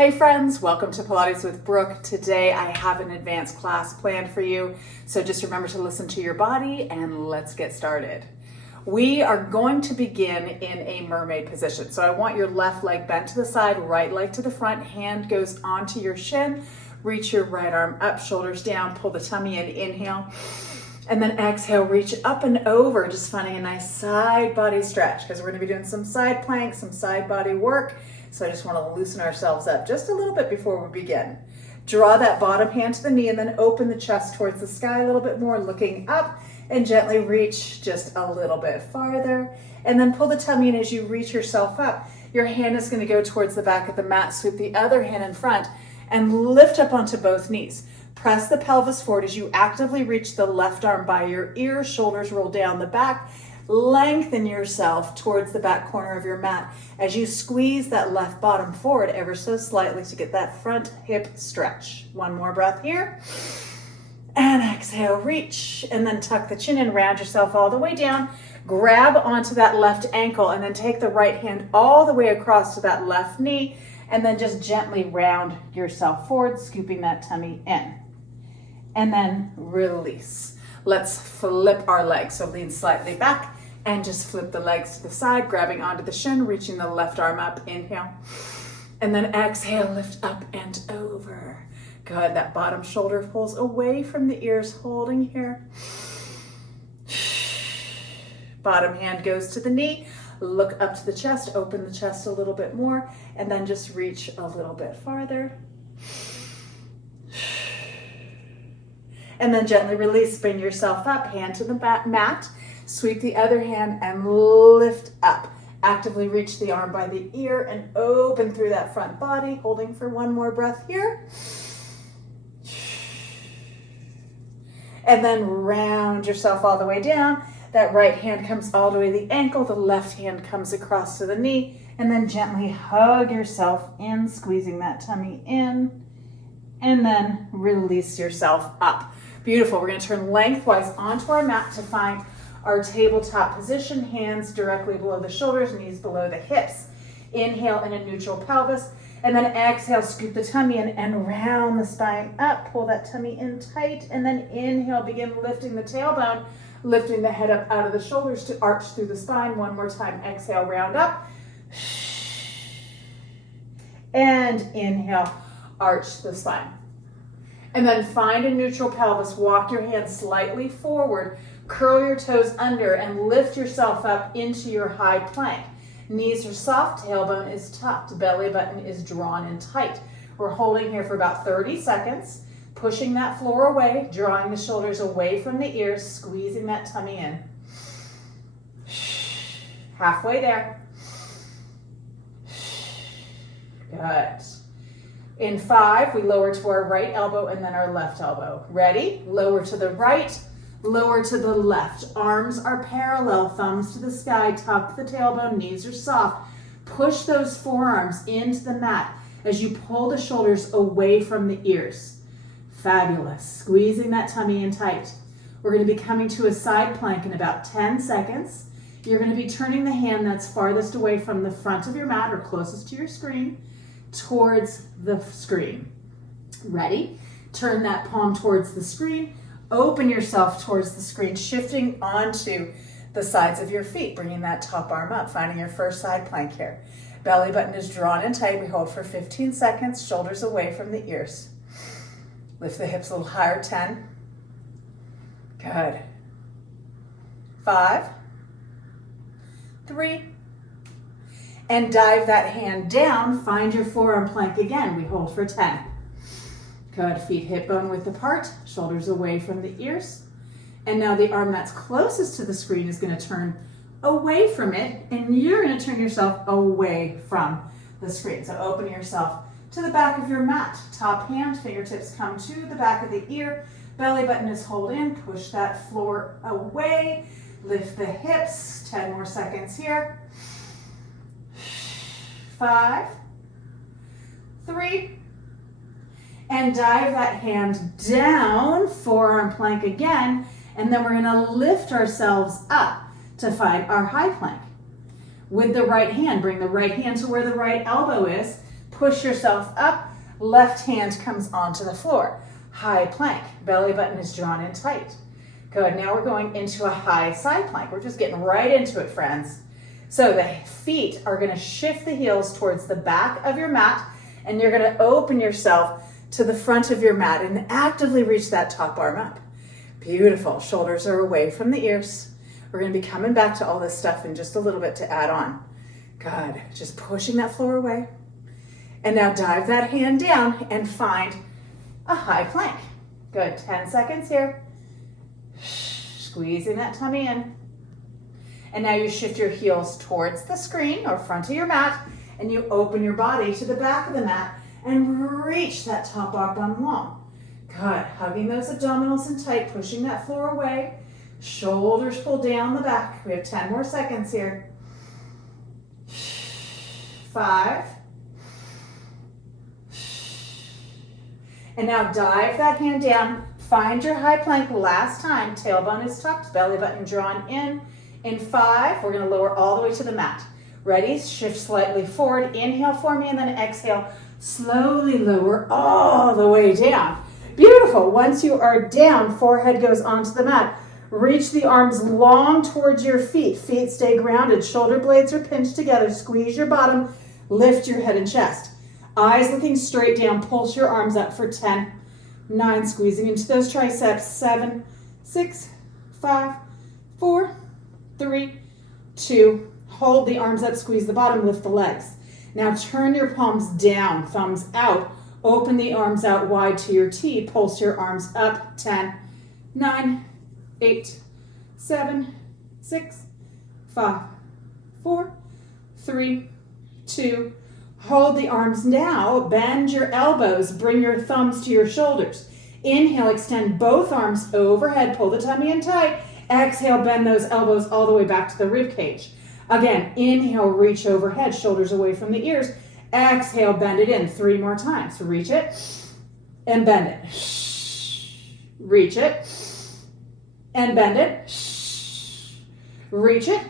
Hey friends, welcome to Pilates with Brooke. Today I have an advanced class planned for you, so just remember to listen to your body and let's get started. We are going to begin in a mermaid position. So I want your left leg bent to the side, right leg to the front, hand goes onto your shin, reach your right arm up, shoulders down, pull the tummy in, inhale, and then exhale, reach up and over, just finding a nice side body stretch because we're going to be doing some side planks, some side body work. So I just want to loosen ourselves up just a little bit before we begin. Draw that bottom hand to the knee and then open the chest towards the sky a little bit more, looking up, and gently reach just a little bit farther. And then pull the tummy in as you reach yourself up. Your hand is going to go towards the back of the mat, sweep the other hand in front, and lift up onto both knees. Press the pelvis forward as you actively reach the left arm by your ear, shoulders roll down the back. Lengthen yourself towards the back corner of your mat as you squeeze that left bottom forward ever so slightly to get that front hip stretch. One more breath here. And exhale, reach, and then tuck the chin in, round yourself all the way down. Grab onto that left ankle and then take the right hand all the way across to that left knee and then just gently round yourself forward, scooping that tummy in. And then release. Let's flip our legs. So lean slightly back and just flip the legs to the side, grabbing onto the shin, reaching the left arm up, inhale. And then exhale, lift up and over. Good, that bottom shoulder pulls away from the ears, holding here. Bottom hand goes to the knee, look up to the chest, open the chest a little bit more, and then just reach a little bit farther. And then gently release, bring yourself up, hand to the mat, sweep the other hand and lift up. Actively reach the arm by the ear and open through that front body, holding for one more breath here. And then round yourself all the way down. That right hand comes all the way to the ankle, the left hand comes across to the knee, and then gently hug yourself in, squeezing that tummy in, and then release yourself up. Beautiful. We're going to turn lengthwise onto our mat to find our tabletop position, hands directly below the shoulders, knees below the hips. Inhale in a neutral pelvis, and then exhale, scoop the tummy in and round the spine up, pull that tummy in tight, and then inhale, begin lifting the tailbone, lifting the head up out of the shoulders to arch through the spine. One more time, exhale, round up, and inhale, arch the spine. And then find a neutral pelvis, walk your hands slightly forward, curl your toes under and lift yourself up into your high plank. Knees are soft, tailbone is tucked, belly button is drawn in tight. We're holding here for about 30 seconds, pushing that floor away, drawing the shoulders away from the ears, squeezing that tummy in. Halfway there. Good. In 5, we lower to our right elbow and then our left elbow. Ready? Lower to the right, lower to the left. Arms are parallel, thumbs to the sky, tuck the tailbone, knees are soft. Push those forearms into the mat as you pull the shoulders away from the ears. Fabulous. Squeezing that tummy in tight. We're going to be coming to a side plank in about 10 seconds. You're going to be turning the hand that's farthest away from the front of your mat or closest to your screen towards the screen. Ready? Turn that palm towards the screen. Open yourself towards the screen, shifting onto the sides of your feet, bringing that top arm up, finding your first side plank here. Belly button is drawn in tight. We hold for 15 seconds, shoulders away from the ears. Lift the hips a little higher, 10. Good. 5, 3, and dive that hand down. Find your forearm plank again. We hold for 10. Good. Feet hip bone width apart, shoulders away from the ears. And now the arm that's closest to the screen is going to turn away from it, and you're going to turn yourself away from the screen. So open yourself to the back of your mat. Top hand, fingertips come to the back of the ear. Belly button is hold in. Push that floor away. Lift the hips. 10 more seconds here. 5, 3, and dive that hand down, forearm plank again, and then we're going to lift ourselves up to find our high plank. With the right hand, bring the right hand to where the right elbow is, push yourself up, left hand comes onto the floor. High plank, belly button is drawn in tight. Good, now we're going into a high side plank. We're just getting right into it, friends. So the feet are gonna shift the heels towards the back of your mat, and you're gonna open yourself to the front of your mat and actively reach that top arm up. Beautiful, shoulders are away from the ears. We're gonna be coming back to all this stuff in just a little bit to add on. Good, just pushing that floor away. And now dive that hand down and find a high plank. Good, 10 seconds here. Squeezing that tummy in. And now you shift your heels towards the screen or front of your mat, and you open your body to the back of the mat and reach that top arm long. Good, hugging those abdominals in tight, pushing that floor away. Shoulders pull down the back. We have 10 more seconds here. 5. And now dive that hand down. Find your high plank last time. Tailbone is tucked, belly button drawn in. In 5, we're gonna lower all the way to the mat. Ready? Shift slightly forward. Inhale for me and then exhale. Slowly lower all the way down. Beautiful. Once you are down, forehead goes onto the mat. Reach the arms long towards your feet. Feet stay grounded. Shoulder blades are pinched together. Squeeze your bottom. Lift your head and chest. Eyes looking straight down. Pulse your arms up for 10, 9, squeezing into those triceps. 7, 6, 5, 4, 3, 2. Hold the arms up, squeeze the bottom, lift the legs. Now turn your palms down, thumbs out. Open the arms out wide to your T. Pulse your arms up. 10, 9, 8, 7, 6, 5, 4, 3, 2. Hold the arms now. Bend your elbows. Bring your thumbs to your shoulders. Inhale, extend both arms overhead. Pull the tummy in tight. Exhale, bend those elbows all the way back to the rib cage. Again, inhale, reach overhead, shoulders away from the ears. Exhale, bend it in 3 more times. Reach it and bend it. Reach it and bend it. Reach it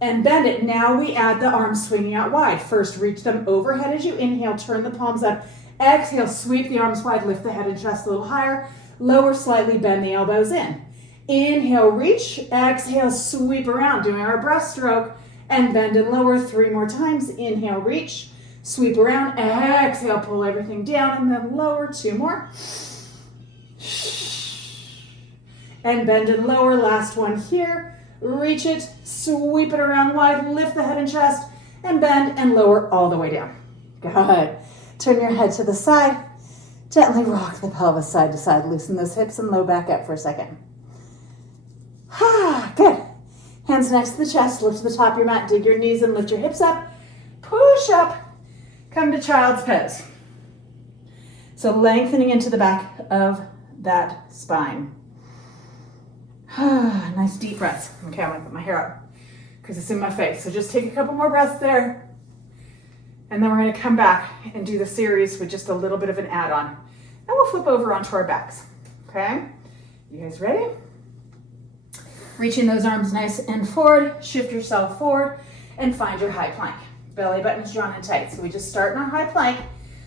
and bend it. Now we add the arms swinging out wide. First, reach them overhead as you inhale, turn the palms up. Exhale, sweep the arms wide, lift the head and chest a little higher. Lower slightly, bend the elbows in. Inhale, reach. Exhale, sweep around, doing our breaststroke. And bend and lower 3 more times. Inhale, reach. Sweep around. Exhale, pull everything down and then lower. 2 more. And bend and lower. Last one here. Reach it, sweep it around wide, lift the head and chest, and bend and lower all the way down. Good. Turn your head to the side. Gently rock the pelvis side to side. Loosen those hips and low back up for a second. Good. Hands next to the chest. Lift to the top of your mat. Dig your knees and lift your hips up. Push up. Come to child's pose. So lengthening into the back of that spine. Nice deep breaths. Okay, I'm gonna put my hair up because it's in my face. So just take a couple more breaths there. And then we're gonna come back and do the series with just a little bit of an add-on. And we'll flip over onto our backs, okay? You guys ready? Reaching those arms nice and forward, shift yourself forward and find your high plank. Belly button is drawn in tight. So we just start in our high plank,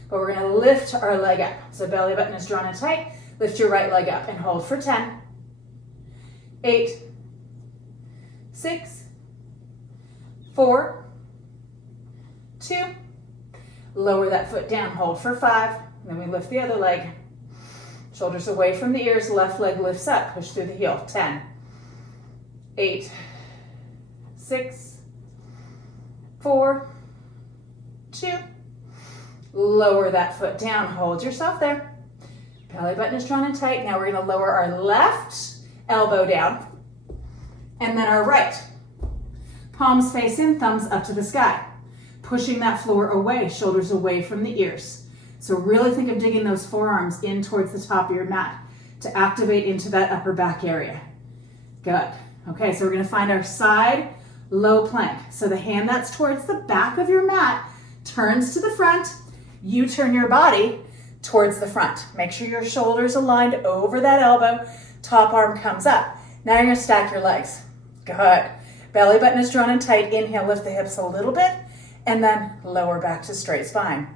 but we're gonna lift our leg up. So belly button is drawn in tight, lift your right leg up and hold for 10, 8, 6, 4, 2, lower that foot down, hold for 5, then we lift the other leg. Shoulders away from the ears, left leg lifts up, push through the heel. 10, 8, 6, 4, 2, lower that foot down, hold yourself there. Belly button is drawn in tight. Now we're gonna lower our left elbow down, and then our right. Palms face in, thumbs up to the sky. Pushing that floor away, shoulders away from the ears. So really think of digging those forearms in towards the top of your mat to activate into that upper back area. Good. Okay, so we're gonna find our side low plank. So the hand that's towards the back of your mat turns to the front. You turn your body towards the front. Make sure your shoulders aligned over that elbow. Top arm comes up. Now you're gonna stack your legs. Good. Belly button is drawn in tight. Inhale, lift the hips a little bit. and then lower back to straight spine.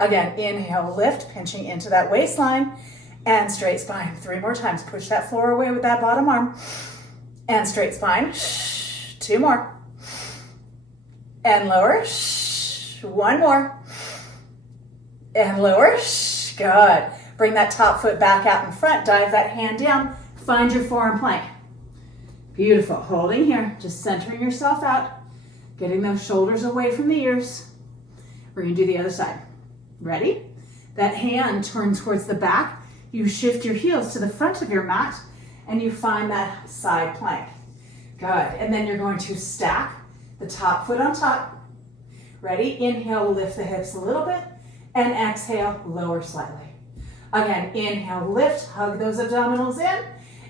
Again, inhale, lift, pinching into that waistline, and straight spine. 3 more times. Push that floor away with that bottom arm, and straight spine. 2 more. And lower. 1 more. And lower. Good. Bring that top foot back out in front. Dive that hand down. Find your forearm plank. Beautiful. Holding here. Just centering yourself out. Getting those shoulders away from the ears. We're going to do the other side. Ready? That hand turns towards the back. You shift your heels to the front of your mat, and you find that side plank. Good. And then you're going to stack the top foot on top. Ready? Inhale, lift the hips a little bit, and exhale, lower slightly. Again, inhale, lift, hug those abdominals in,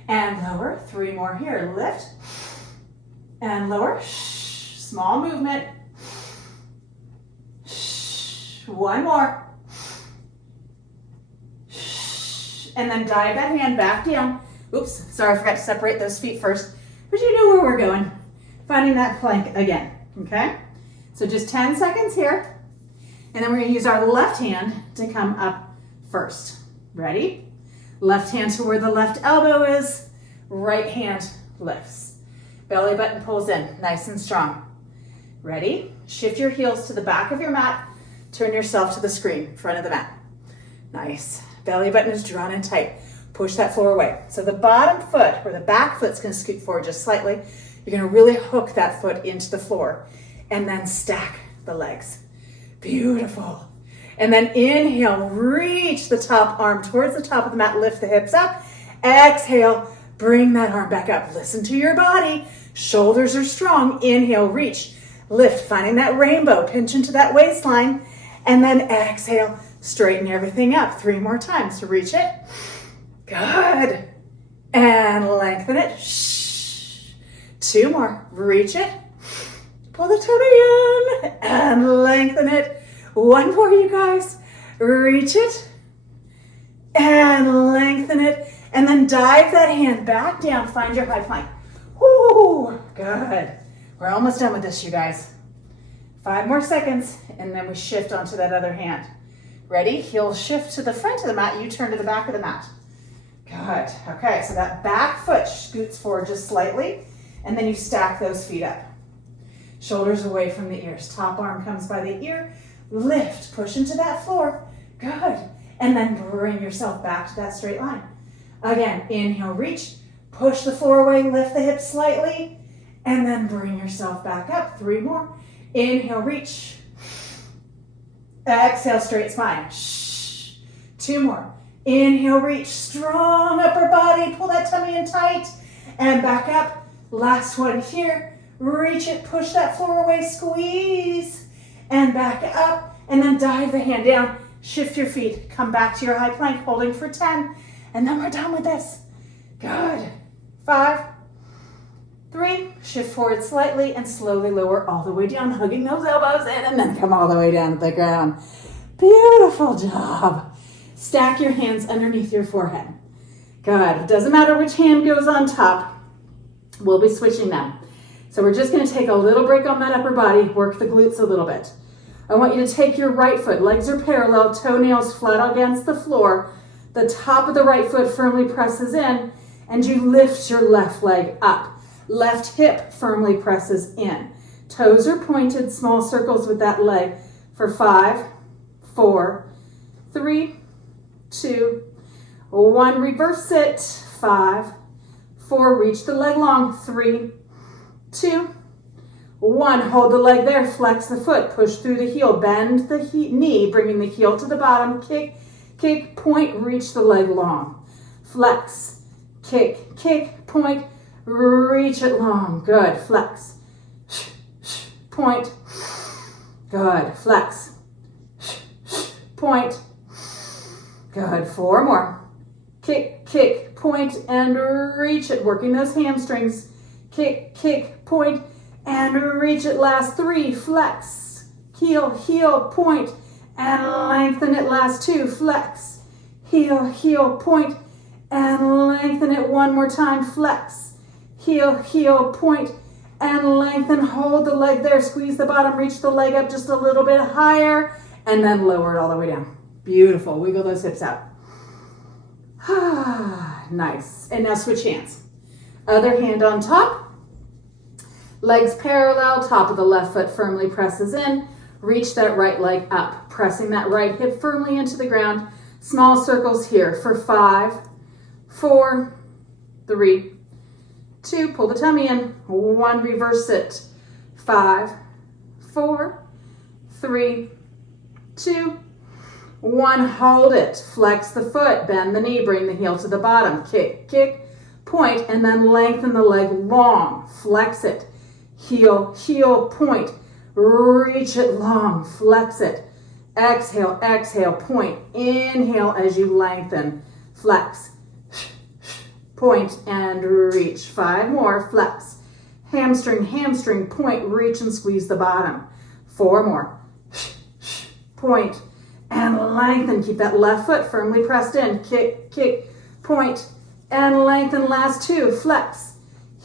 and lower. 3 more here. Lift, and lower. Small movement. 1 more. And then dive that hand back down. Oops, sorry, I forgot to separate those feet first. But you know where we're going. Finding that plank again, okay? So just 10 seconds here. And then we're gonna use our left hand to come up first. Ready? Left hand to where the left elbow is. Right hand lifts. Belly button pulls in, nice and strong. Ready? Shift your heels to the back of your mat. Turn yourself to the screen, front of the mat. Nice. Belly button is drawn in tight. Push that floor away. So the bottom foot, or the back foot's gonna scoot forward just slightly. You're gonna really hook that foot into the floor and then stack the legs. Beautiful. And then inhale, reach the top arm towards the top of the mat, lift the hips up. Exhale, bring that arm back up. Listen to your body. Shoulders are strong. Inhale, reach, lift, finding that rainbow, pinch into that waistline. And then exhale, straighten everything up. 3 more times to reach it. Good. And lengthen it. 2 more. Reach it. Pull the tummy in and lengthen it. 1 more, you guys. Reach it and lengthen it. And then dive that hand back down. Find your high plank. Woo, good. We're almost done with this, you guys. 5 more seconds, and then we shift onto that other hand. Ready? Heel shift to the front of the mat. You turn to the back of the mat. Good. Okay, so that back foot scoots forward just slightly, and then you stack those feet up. Shoulders away from the ears. Top arm comes by the ear. Lift, push into that floor. Good. And then bring yourself back to that straight line. Again, inhale, reach. Push the floor away, lift the hips slightly, and then bring yourself back up. 3 more. Inhale, reach. Exhale, straight spine. 2 more. Inhale, reach. Strong upper body. Pull that tummy in tight. And back up. Last one here. Reach it, push that floor away, squeeze. And back up. And then dive the hand down. Shift your feet. Come back to your high plank, holding for 10. And then we're done with this. Good. 5, 3, shift forward slightly and slowly lower all the way down, hugging those elbows in, and then come all the way down to the ground. Beautiful job. Stack your hands underneath your forehead. Good. It doesn't matter which hand goes on top. We'll be switching them. So we're just going to take a little break on that upper body, work the glutes a little bit. I want you to take your right foot, legs are parallel, toenails flat against the floor. The top of the right foot firmly presses in, and you lift your left leg up. Left hip firmly presses in. Toes are pointed, small circles with that leg for 5, 4, 3, 2, 1. Reverse it. 5, 4. Reach the leg long. 3, 2, 1. Hold the leg there. Flex the foot. Push through the heel. Bend the knee, bringing the heel to the bottom. Kick, kick, point. Reach the leg long. Flex, kick, kick, point. Reach it long. Good. Flex. Point. Good. Flex. Point. Good. 4 more. Kick, kick, point, and reach it. Working those hamstrings. Kick, kick, point, and reach it. Last 3. Flex. Heel, heel, point, and lengthen it. Last 2. Flex. Heel, heel, point, and lengthen it. 1 more time. Flex. Heel, heel, point, and lengthen. Hold the leg there. Squeeze the bottom. Reach the leg up just a little bit higher and then lower it all the way down. Beautiful. Wiggle those hips out. Nice. And now switch hands. Other hand on top. Legs parallel. Top of the left foot firmly presses in. Reach that right leg up. Pressing that right hip firmly into the ground. Small circles here for 5, 4, 3, 2. Pull the tummy in. 1. Reverse it. 5, 4, 3, 2, 1. Hold it. Flex the foot. Bend the knee. Bring the heel to the bottom. Kick, kick, point, and then lengthen the leg long. Flex it. Heel, heel, point. Reach it long. Flex it. Exhale, exhale, point. Inhale as you lengthen. Flex. Point and reach. 5 more. Flex. Hamstring, hamstring, point. Reach and squeeze the bottom. 4 more. Point and lengthen. Keep that left foot firmly pressed in. Kick, kick, point and lengthen. Last 2. Flex.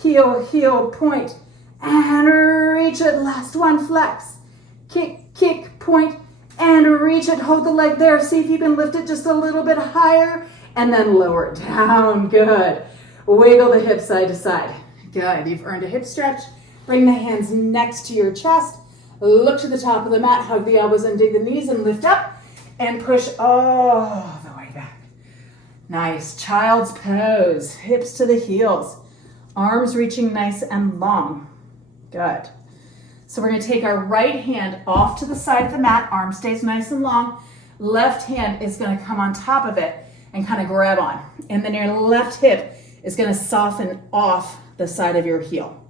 Heel, heel, point and reach it. Last 1. Flex. Kick, kick, point and reach it. Hold the leg there. See if you can lift it just a little bit higher and then lower it down. Good. Wiggle the hips side to side. Good. You've earned a hip stretch. Bring the hands next to your chest. Look to the top of the mat. Hug the elbows and dig the knees and lift up and push all the way back. Nice. Child's pose. Hips to the heels. Arms reaching nice and long. Good. So we're going to take our right hand off to the side of the mat. Arm stays nice and long. Left hand is going to come on top of it and kind of grab on. And then your left hip is going to soften off the side of your heel.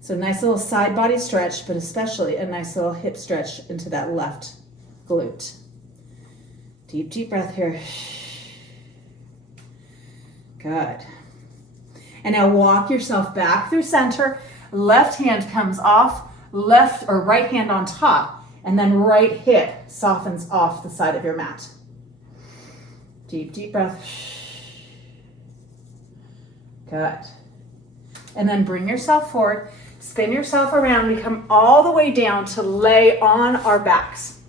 So nice little side body stretch, but especially a nice little hip stretch into that left glute. Deep, deep breath here. Good. And now walk yourself back through center. Left hand comes off, left or right hand on top, and then right hip softens off the side of your mat. Deep, deep breath. Good. And then bring yourself forward, spin yourself around. We come all the way down to lay on our backs.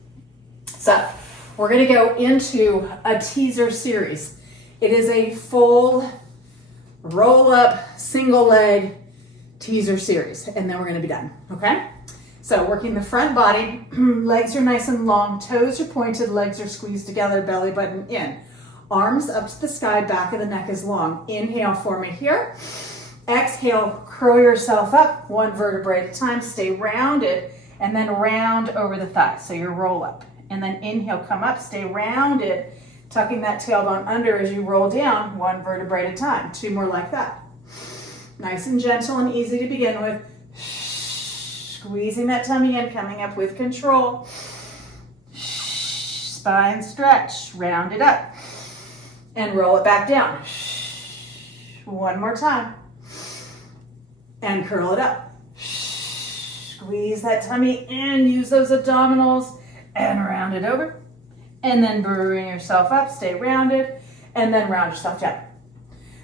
So we're going to go into a teaser series. It is a full roll up, single leg teaser series, and then we're going to be done. Okay? So working the front body, legs are nice and long, toes are pointed, legs are squeezed together, belly button in. Arms up to the sky, back of the neck is long. Inhale, form it here. Exhale, curl yourself up, 1 vertebrae at a time, stay rounded, and then round over the thighs, so your roll up. And then inhale, come up, stay rounded, tucking that tailbone under as you roll down, 1 vertebrae at a time. 2 more like that. Nice and gentle and easy to begin with. Squeezing that tummy in, coming up with control. Spine stretch, round it up. And roll it back down. 1 more time. And curl it up. Squeeze that tummy in, use those abdominals, and round it over. And then bring yourself up, stay rounded, and then round yourself down.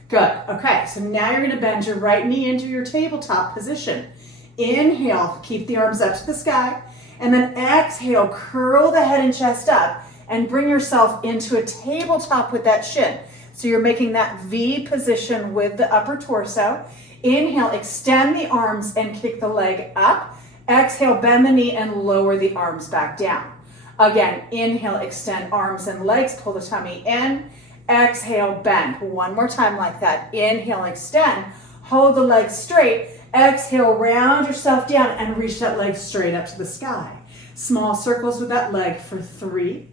Good. Okay, so now you're going to bend your right knee into your tabletop position. Inhale, keep the arms up to the sky, and then exhale, curl the head and chest up, and bring yourself into a tabletop with that shin. So you're making that V position with the upper torso. Inhale, extend the arms and kick the leg up. Exhale, bend the knee and lower the arms back down. Again, inhale, extend arms and legs, pull the tummy in. Exhale, bend. 1 more time like that. Inhale, extend. Hold the legs straight. Exhale, round yourself down and reach that leg straight up to the sky. Small circles with that leg for 3,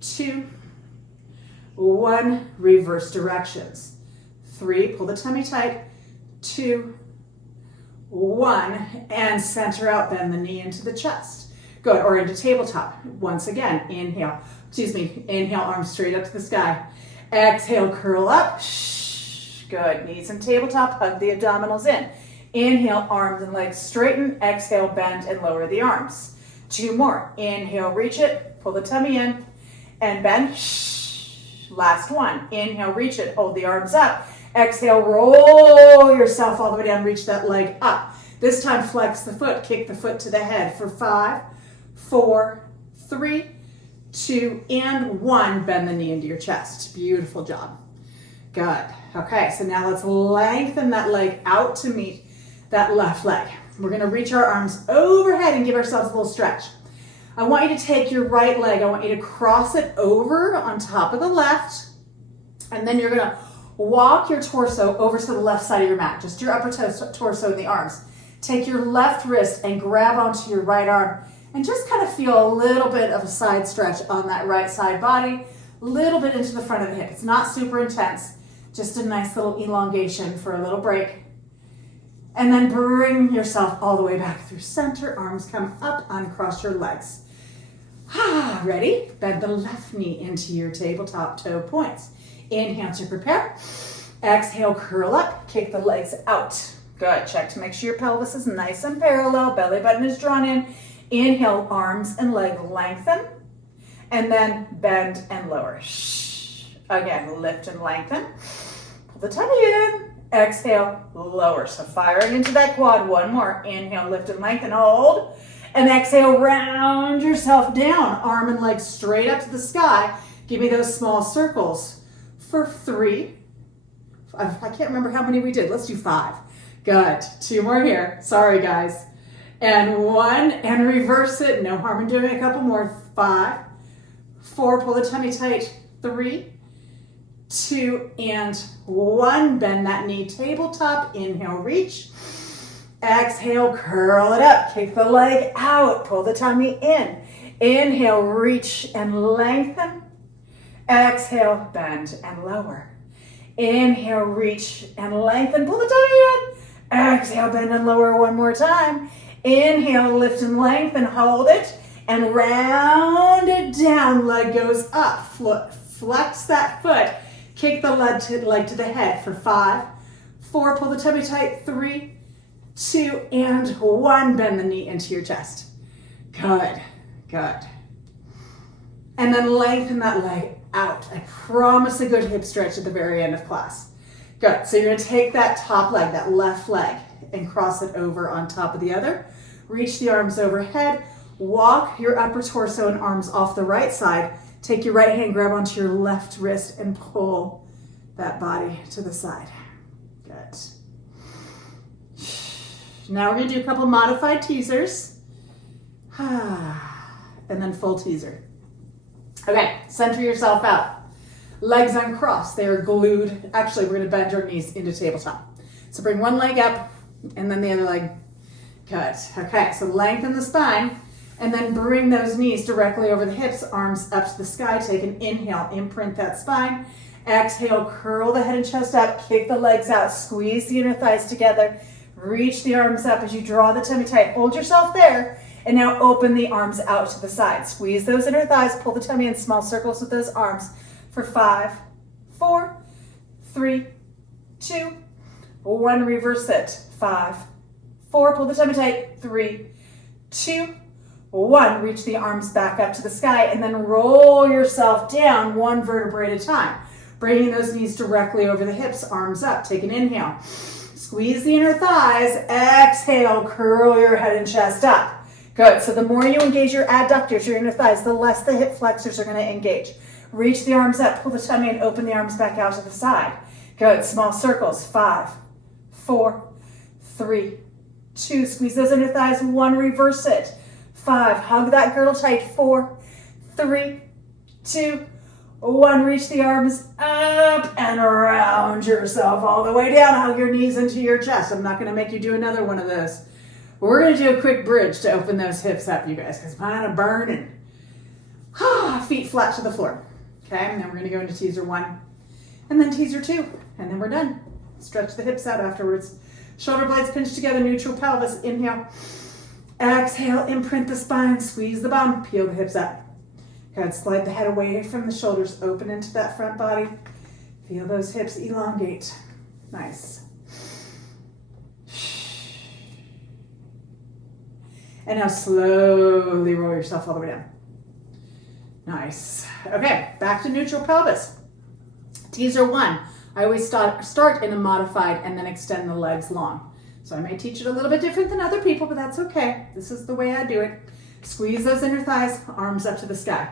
2, 1. Reverse directions. 3, pull the tummy tight. 2, 1. And center out, bend the knee into the chest. Good, or into tabletop. Once again, inhale, arms straight up to the sky. Exhale, curl up. Good, knees and tabletop, hug the abdominals in. Inhale, arms and legs straighten. Exhale, bend and lower the arms. 2 more. Inhale, reach it, pull the tummy in, and bend. Last 1. Inhale, reach it, hold the arms up. Exhale, roll yourself all the way down, reach that leg up. This time, flex the foot, kick the foot to the head for 5, 4, 3, 2, and 1. Bend the knee into your chest. Beautiful job. Good. Okay, so now let's lengthen that leg out to meet that left leg. We're gonna reach our arms overhead and give ourselves a little stretch. I want you to take your right leg, I want you to cross it over on top of the left, and then you're gonna walk your torso over to the left side of your mat, just your upper torso and the arms. Take your left wrist and grab onto your right arm and just kind of feel a little bit of a side stretch on that right side body, a little bit into the front of the hip. It's not super intense, just a nice little elongation for a little break. And then bring yourself all the way back through center. Arms come up, uncross your legs. Ready? Bend the left knee into your tabletop toe points. Inhale to prepare. Exhale, curl up, kick the legs out. Good. Check to make sure your pelvis is nice and parallel. Belly button is drawn in. Inhale, arms and leg lengthen. And then bend and lower. Again, lift and lengthen. Pull the tummy in. Exhale, lower. So firing into that quad. One more. Inhale, lift and lengthen, hold. And exhale, round yourself down. Arm and leg straight up to the sky. Give me those small circles for 3. I can't remember how many we did. Let's do 5. Good. 2 more here. Sorry, guys. And 1, and reverse it. No harm in doing a couple more. 5, 4, pull the tummy tight. 3, 2, and 1. Bend that knee tabletop. Inhale, reach. Exhale, curl it up. Kick the leg out. Pull the tummy in. Inhale, reach and lengthen. Exhale, bend and lower. Inhale, reach and lengthen. Pull the tummy in. Exhale, bend and lower one more time. Inhale, lift and lengthen. Hold it. And round it down. Leg goes up. Flex that foot. Kick the leg to the head for 5, 4, pull the tummy tight, 3, 2, and 1. Bend the knee into your chest. Good, good. And then lengthen that leg out. I promise a good hip stretch at the very end of class. Good, so you're gonna take that top leg, that left leg, and cross it over on top of the other. Reach the arms overhead. Walk your upper torso and arms off the right side. Take your right hand, grab onto your left wrist, and pull that body to the side. Good. Now we're gonna do a couple modified teasers. And then full teaser. Okay, center yourself out. Legs uncrossed, they are glued. Actually, we're gonna bend your knees into tabletop. So bring one leg up, and then the other leg. Good. Okay, so lengthen the spine. And then bring those knees directly over the hips, arms up to the sky. Take an inhale, imprint that spine. Exhale, curl the head and chest up, kick the legs out, squeeze the inner thighs together. Reach the arms up as you draw the tummy tight. Hold yourself there. And now open the arms out to the side. Squeeze those inner thighs, pull the tummy in small circles with those arms for 5, 4, 3, 2, 1. Reverse it. 5, 4, pull the tummy tight. 3, 2, 1, reach the arms back up to the sky, and then roll yourself down 1 vertebrae at a time. Bringing those knees directly over the hips, arms up. Take an inhale. Squeeze the inner thighs. Exhale, curl your head and chest up. Good, so the more you engage your adductors, your inner thighs, the less the hip flexors are gonna engage. Reach the arms up, pull the tummy and open the arms back out to the side. Good, small circles. 5, 4, 3, 2, squeeze those inner thighs. 1, reverse it. 5, hug that girdle tight. 4, 3, 2, 1, reach the arms up and around yourself all the way down. Hug your knees into your chest. I'm not gonna make you do another one of those. We're gonna do a quick bridge to open those hips up, you guys, because mine are burning. Feet flat to the floor. Okay, and then we're gonna go into teaser 1, and then teaser 2, and then we're done. Stretch the hips out afterwards. Shoulder blades pinch together, neutral pelvis. Inhale. Exhale, imprint the spine, squeeze the bum, peel the hips up. Good, slide the head away from the shoulders, open into that front body. Feel those hips elongate. Nice. And now slowly roll yourself all the way down. Nice. Okay, back to neutral pelvis. Teaser 1. I always start in a modified and then extend the legs long. So I may teach it a little bit different than other people, but that's okay. This is the way I do it. Squeeze those inner thighs, arms up to the sky.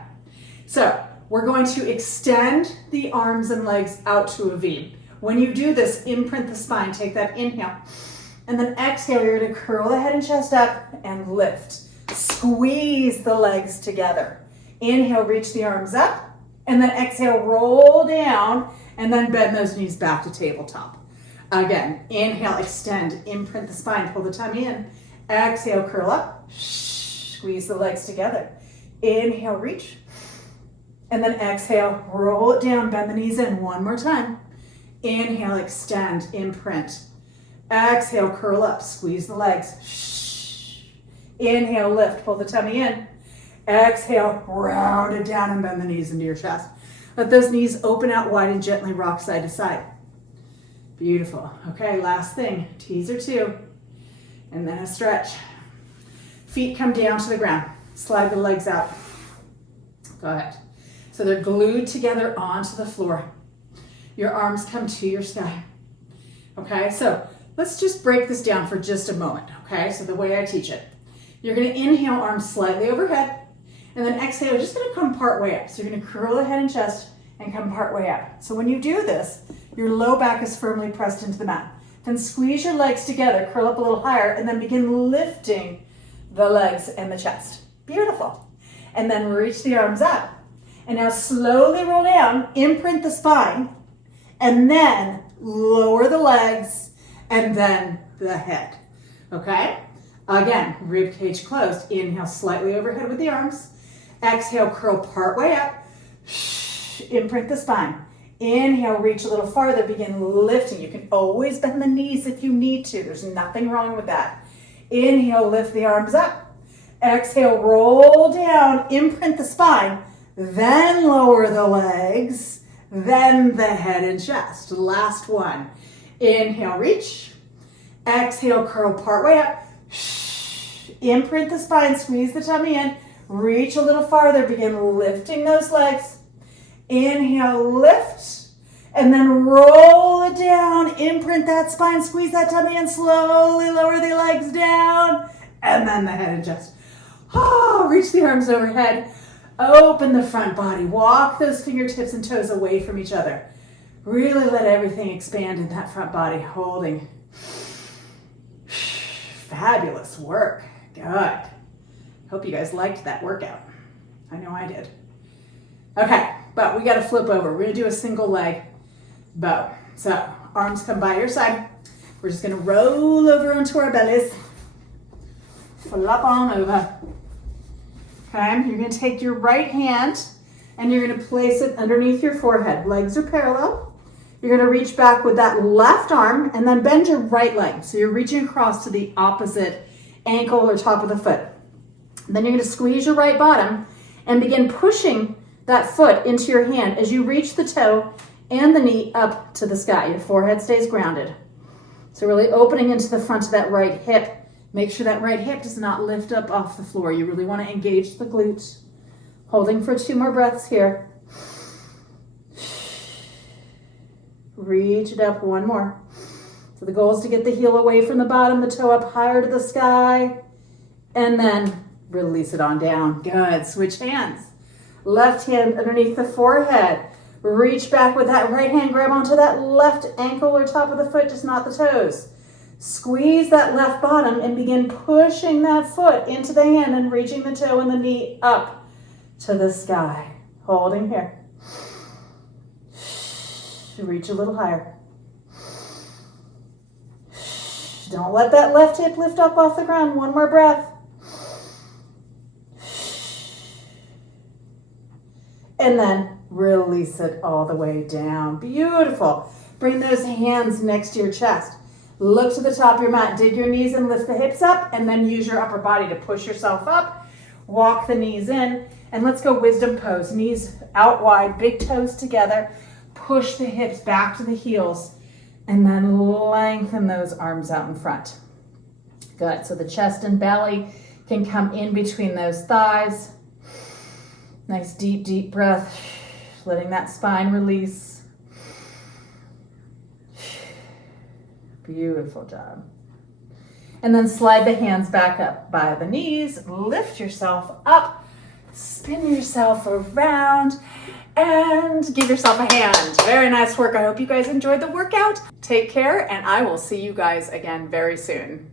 So we're going to extend the arms and legs out to a V. When you do this, imprint the spine. Take that inhale. And then exhale, you're going to curl the head and chest up and lift. Squeeze the legs together. Inhale, reach the arms up. And then exhale, roll down. And then bend those knees back to tabletop. Again, inhale, extend, imprint the spine, pull the tummy in. Exhale, curl up. Squeeze the legs together. Inhale, reach. And then exhale, roll it down, bend the knees in. One more time. Inhale, extend, imprint. Exhale, curl up, squeeze the legs. Inhale, lift, pull the tummy in. Exhale, round it down and bend the knees into your chest. Let those knees open out wide and gently rock side to side. Beautiful. Okay, last thing, teaser 2, and then a stretch. Feet come down to the ground. Slide the legs out. Go ahead. So they're glued together onto the floor. Your arms come to your sky. Okay, so let's just break this down for just a moment. Okay, so the way I teach it. You're going to inhale, arms slightly overhead, and then exhale, you're just going to come part way up. So you're going to curl the head and chest and come part way up. So when you do this, your low back is firmly pressed into the mat. Then squeeze your legs together, curl up a little higher, and then begin lifting the legs and the chest. Beautiful. And then reach the arms up. And now slowly roll down, imprint the spine, and then lower the legs, and then the head. Okay? Again, rib cage closed. Inhale slightly overhead with the arms. Exhale, curl part way up. Imprint the spine. Inhale, reach a little farther, begin lifting. You can always bend the knees if you need to. There's nothing wrong with that. Inhale, lift the arms up. Exhale, roll down, imprint the spine, then lower the legs, then the head and chest. Last one. Inhale, reach. Exhale, curl part way up. Imprint the spine, squeeze the tummy in, reach a little farther, begin lifting those legs. Inhale, lift, and then roll it down. Imprint that spine, squeeze that tummy in, slowly lower the legs down, and then the head and chest. Oh, reach the arms overhead. Open the front body. Walk those fingertips and toes away from each other. Really let everything expand in that front body. Holding. Fabulous work. Good. Hope you guys liked that workout. I know I did. Okay, but we got to flip over. We're going to do a single leg bow. So arms come by your side. We're just going to roll over onto our bellies. Flop on over. Okay, you're going to take your right hand and you're going to place it underneath your forehead. Legs are parallel. You're going to reach back with that left arm and then bend your right leg. So you're reaching across to the opposite ankle or top of the foot. Then you're going to squeeze your right bottom and begin pushing that foot into your hand as you reach the toe and the knee up to the sky. Your forehead stays grounded. So really opening into the front of that right hip. Make sure that right hip does not lift up off the floor. You really want to engage the glutes. Holding for 2 more breaths here. Reach it up, 1 more. So the goal is to get the heel away from the bottom, the toe up higher to the sky, and then release it on down. Good. Switch hands. Left hand underneath the forehead. Reach back with that right hand, grab onto that left ankle or top of the foot, just not the toes. Squeeze that left bottom and begin pushing that foot into the hand and reaching the toe and the knee up to the sky. Holding here. Reach a little higher. Don't let that left hip lift up off the ground. 1 more breath. And then release it all the way down. Beautiful. Bring those hands next to your chest. Look to the top of your mat. Dig your knees and lift the hips up, and then use your upper body to push yourself up. Walk the knees in, and let's go wisdom pose. Knees out wide, big toes together. Push the hips back to the heels, and then lengthen those arms out in front. Good. So the chest and belly can come in between those thighs. Nice deep, deep breath. Letting that spine release. Beautiful job. And then slide the hands back up by the knees, lift yourself up, spin yourself around, and give yourself a hand. Very nice work. I hope you guys enjoyed the workout. Take care, and I will see you guys again very soon.